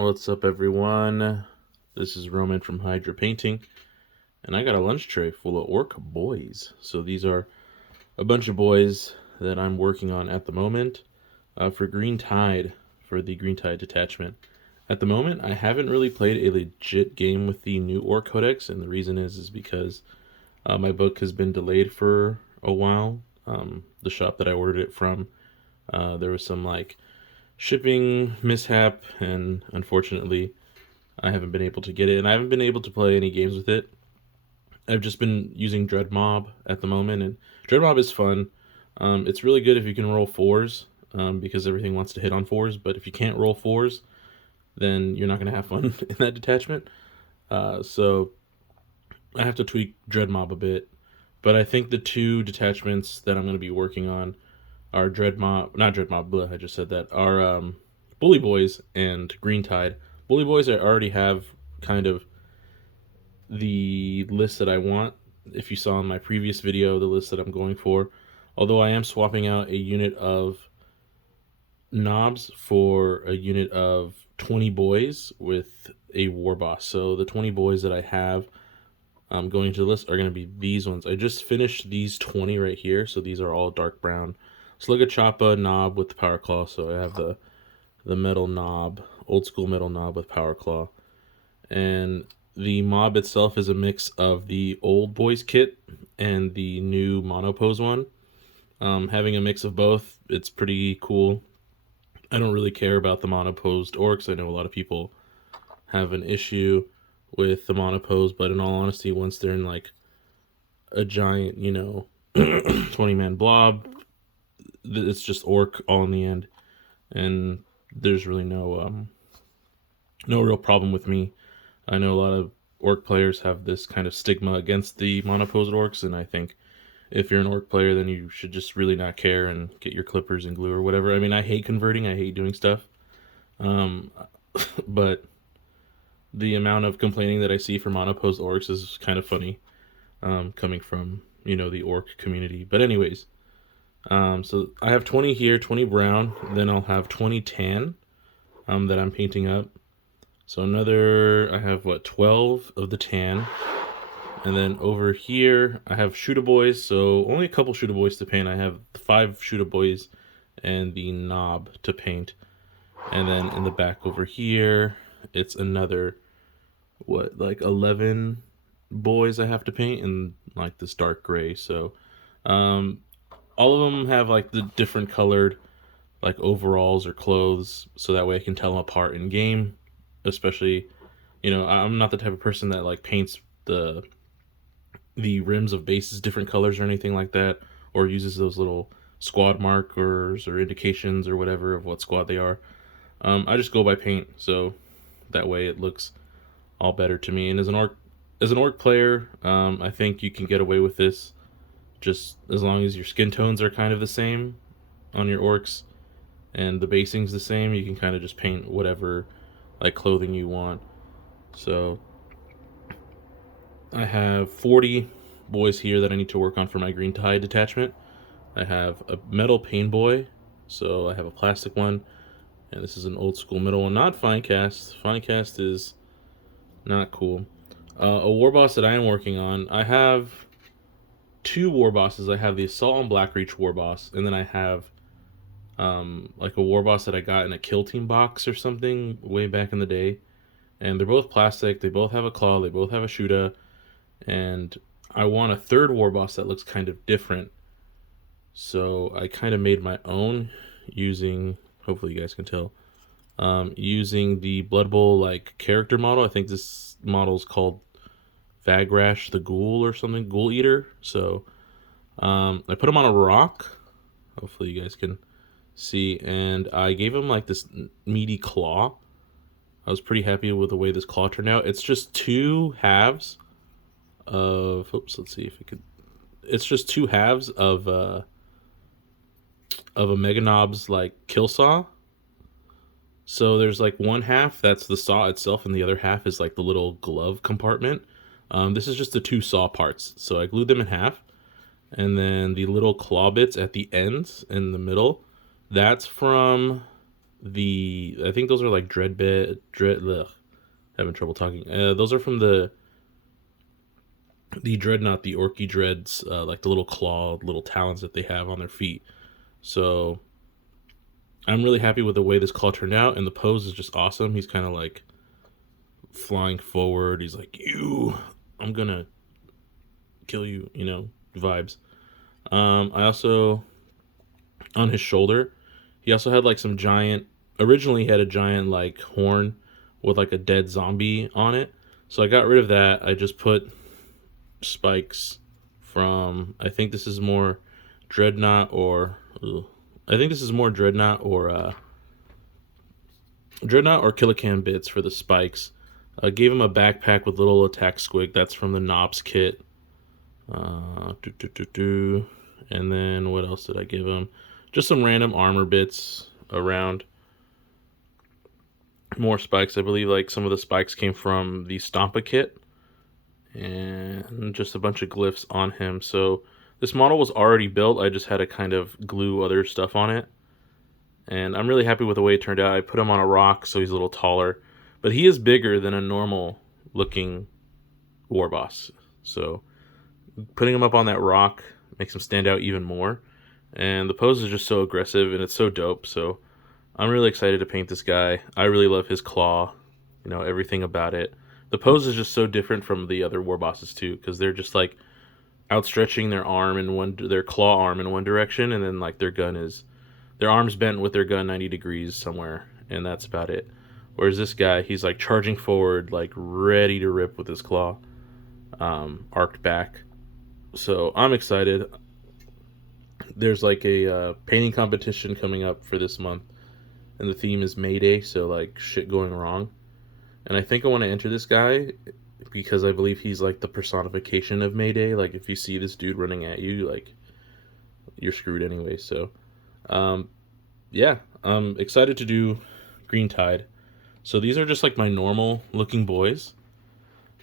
What's up, everyone? This is Roman from Hydra Painting, and I got a lunch tray full of orc boys. So these are a bunch of boys that I'm working on at the moment for Green Tide, for the Green Tide detachment. At the moment, I haven't really played a legit game with the new orc codex, and the reason is because my book has been delayed for a while. The shop that I ordered it from, there was some shipping mishap, and unfortunately I haven't been able to get it, and I haven't been able to play any games with it. I've just been using Dreadmob at the moment, and Dreadmob is fun. It's really good if you can roll fours, because everything wants to hit on fours, but if you can't roll fours, then you're not going to have fun in that detachment. So I have to tweak Dreadmob a bit, but I think the two detachments that I'm going to be working on are not Dreadmob, bleh, I just said that, are Bully Boys and Green Tide. Bully Boys, I already have kind of the list that I want. If you saw in my previous video, the list that I'm going for. Although I am swapping out a unit of knobs for a unit of 20 boys with a warboss. So the 20 boys that I have going to the list are going to be these ones. I just finished these 20 right here, so these are all dark brown. Slugga Choppa knob with the power claw, so I have the metal knob, old school metal knob with power claw. And the mob itself is a mix of the old boys kit and the new monopose one. Having a mix of both, it's pretty cool. I don't really care about the monoposed orcs. I know a lot of people have an issue with the monopose, but in all honesty, once they're in like a giant, 20-man blob, it's just orc all in the end, and there's really no real problem with me. I know a lot of orc players have this kind of stigma against the monoposed orcs, and I think if you're an orc player, then you should just really not care and get your clippers and glue or whatever. I mean, I hate converting, I hate doing stuff, but the amount of complaining that I see for monoposed orcs is kind of funny, coming from the orc community. But anyways, so I have 20 here, 20 brown, then I'll have 20 tan that I'm painting up. So I have 12 of the tan. And then over here, I have Shooter Boys, so only a couple Shooter Boys to paint. I have 5 Shooter Boys and the knob to paint. And then in the back over here, it's another, 11 boys I have to paint in this dark gray. So all of them have the different colored overalls or clothes, so that way I can tell them apart in game. Especially, I'm not the type of person that paints the rims of bases different colors or anything like that, or uses those little squad markers or indications or whatever of what squad they are. I just go by paint, so that way it looks all better to me. And as an orc player, I think you can get away with this just as long as your skin tones are kind of the same on your orcs and the basing's the same. You can kind of just paint whatever clothing you want. So I have 40 boys here that I need to work on for my Green Tide detachment. I have a metal painboy, so I have a plastic one, and this is an old school metal one, not fine cast. Fine cast is not cool. A warboss that I am working on, I have 2 warbosses. I have the Assault on Blackreach warboss, and then I have a warboss that I got in a kill team box or something way back in the day. And they're both plastic, they both have a claw, they both have a shooter, and I want a third warboss that looks kind of different. So I kind of made my own using, hopefully you guys can tell, using the Blood Bowl character model. I think this model is called Vagrash the Ghoul or something, Ghoul Eater. So I put him on a rock, hopefully you guys can see, and I gave him this meaty claw. I was pretty happy with the way this claw turned out. It's just 2 halves of, let's see if it could, it's just 2 halves of a meganobz kill saw. So there's one half that's the saw itself, and the other half is the little glove compartment. This is just the 2 saw parts. So I glued them in half, and then the little claw bits at the ends in the middle, that's from I think those are like having trouble talking. Those are from the dreadnought, the orky dreads, like the little clawed little talons that they have on their feet. So I'm really happy with the way this claw turned out, and the pose is just awesome. He's kind of like flying forward. He's like, I'm gonna kill you, vibes. I also, on his shoulder, he also had like some giant, originally he had a giant like horn with like a dead zombie on it. So I got rid of that. I just put spikes from, I think this is more dreadnought or dreadnought or Killican bits for the spikes. I gave him a backpack with little attack squig. That's from the Nobz kit. And then what else did I give him? Just some random armor bits around. More spikes. I believe like some of the spikes came from the Stompa kit. And just a bunch of glyphs on him. So this model was already built. I just had to kind of glue other stuff on it. And I'm really happy with the way it turned out. I put him on a rock so he's a little taller. But he is bigger than a normal looking warboss. So putting him up on that rock makes him stand out even more. And the pose is just so aggressive and it's so dope. So I'm really excited to paint this guy. I really love his claw, everything about it. The pose is just so different from the other warbosses too, because they're just like outstretching their claw arm in one direction, and then like their arm's bent with their gun 90 degrees somewhere, and that's about it. Whereas this guy, he's like charging forward, like ready to rip with his claw, arced back. So I'm excited. There's like a painting competition coming up for this month, and the theme is May Day, so like shit going wrong. And I think I want to enter this guy because I believe he's like the personification of May Day. Like if you see this dude running at you, like you're screwed anyway. So yeah, I'm excited to do Green Tide. So these are just like my normal looking boys.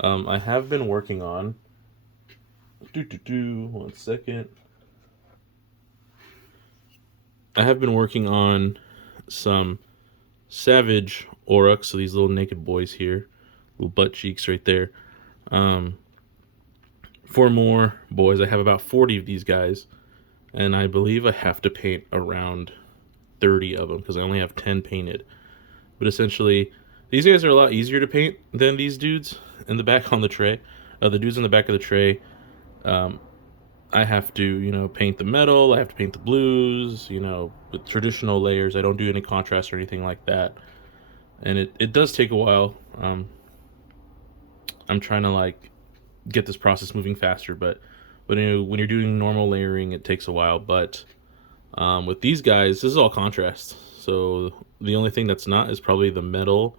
I have been working on 1 second. I have been working on some Savage Aurochs, so these little naked boys here, little butt cheeks right there. 4 more boys. I have about 40 of these guys, and I believe I have to paint around 30 of them because I only have 10 painted. But essentially, these guys are a lot easier to paint than these dudes in the back on the tray. The dudes in the back of the tray, I have to, paint the metal. I have to paint the blues, with traditional layers. I don't do any contrast or anything like that. And it does take a while. I'm trying to like get this process moving faster, but when you're doing normal layering, it takes a while. But with these guys, this is all contrast. So the only thing that's not is probably the metal.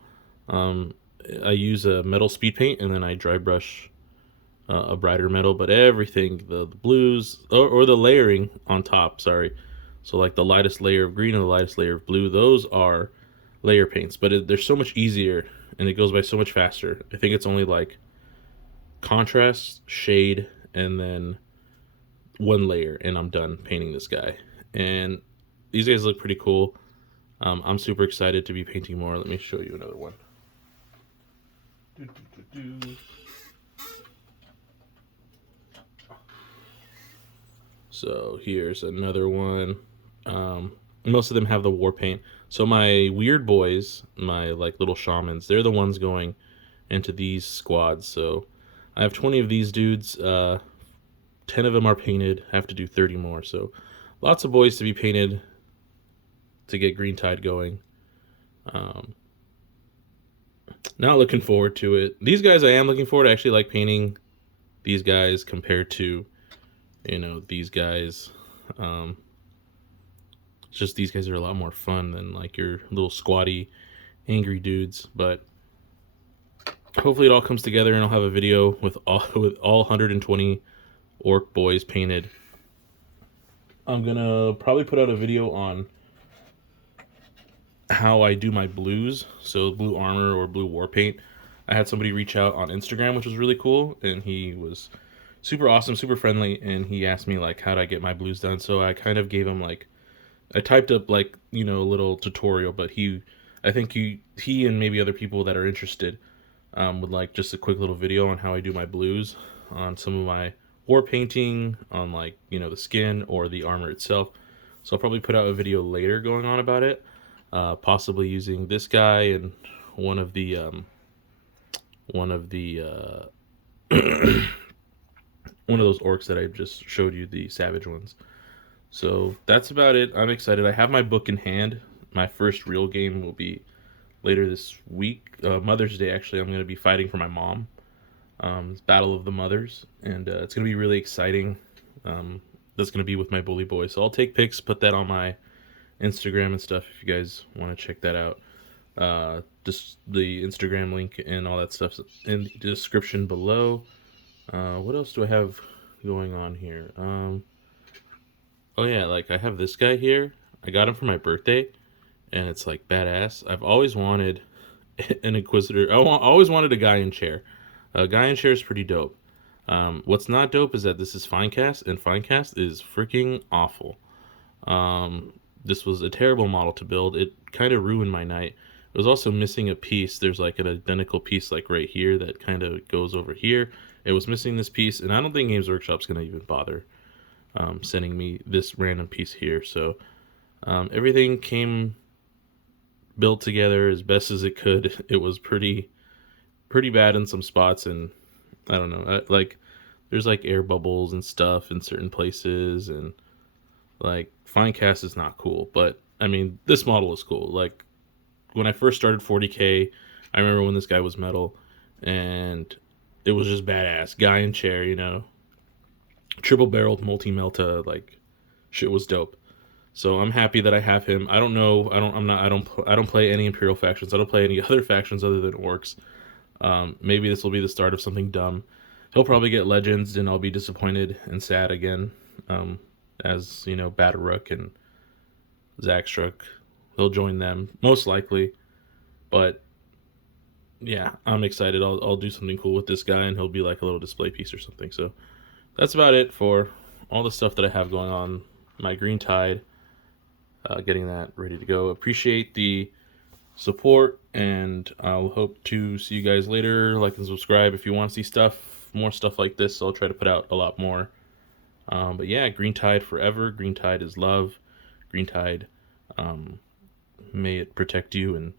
I use a metal speed paint, and then I dry brush a brighter metal. But everything, the blues or the layering on top, sorry. So like the lightest layer of green and the lightest layer of blue, those are layer paints, but they're so much easier and it goes by so much faster. I think it's only like contrast, shade, and then 1 layer, and I'm done painting this guy. And these guys look pretty cool. I'm super excited to be painting more. Let me show you another one. So here's another one. Most of them have the war paint. So my weirdboyz, my like little shamans, they're the ones going into these squads. So I have 20 of these dudes. 10 of them are painted. I have to do 30 more. So lots of boys to be painted to get Green Tide going. Not looking forward to it. These guys I am looking forward to. I actually like painting these guys compared to, these guys. It's just these guys are a lot more fun than like your little squatty, angry dudes. But hopefully it all comes together and I'll have a video with all 120 orc boys painted. I'm gonna probably put out a video on how I do my blues, so blue armor or blue war paint. I had somebody reach out on Instagram, which was really cool, and he was super awesome, super friendly, and he asked me like how do I get my blues done. So I kind of gave him like I typed up like, you know, a little tutorial, but I think he and maybe other people that are interested would like just a quick little video on how I do my blues on some of my war painting, on like, you know, the skin or the armor itself. So I'll probably put out a video later going on about it, possibly using this guy and one of the one of those orcs that I just showed you, the savage ones. So that's about it. I'm excited. I have my book in hand. My first real game will be later this week. Mother's Day, actually, I'm going to be fighting for my mom. It's Battle of the Mothers, and it's going to be really exciting. That's going to be with my bully boy. So I'll take pics, put that on my Instagram and stuff if you guys want to check that out. Just the Instagram link and all that stuff in the description below. What else do I have going on here? Oh yeah, like I have this guy here. I got him for my birthday, and it's like badass. I've always wanted an Inquisitor. I always wanted a guy in chair. A guy in chair is pretty dope. What's not dope is that this is Finecast, and Finecast is freaking awful. This was a terrible model to build. It kind of ruined my night. It was also missing a piece. There's like an identical piece like right here that kind of goes over here. It was missing this piece, and I don't think Games Workshop's going to even bother sending me this random piece here. So everything came built together as best as it could. It was pretty bad in some spots, and I don't know, like there's like air bubbles and stuff in certain places, and like Finecast is not cool, but I mean this model is cool. Like when I first started 40K, I remember when this guy was metal, and it was just badass. Guy in chair, you know, triple barreled multi-melta, like shit was dope. So I'm happy that I have him. I don't know. I don't play any Imperial factions. I don't play any other factions other than orcs. Maybe this will be the start of something dumb. He'll probably get legends, and I'll be disappointed and sad again. As you know, Batterrook and Zackstruck, he'll join them most likely. But yeah, I'm excited. I'll do something cool with this guy, and he'll be like a little display piece or something. So that's about it for all the stuff that I have going on. My Green Tide, getting that ready to go. Appreciate the support, and I'll hope to see you guys later. Like and subscribe if you want to see more stuff like this. So I'll try to put out a lot more. But yeah, Green Tide forever. Green Tide is love. Green Tide, may it protect you and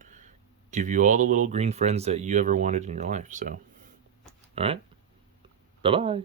give you all the little green friends that you ever wanted in your life. So, all right, bye bye.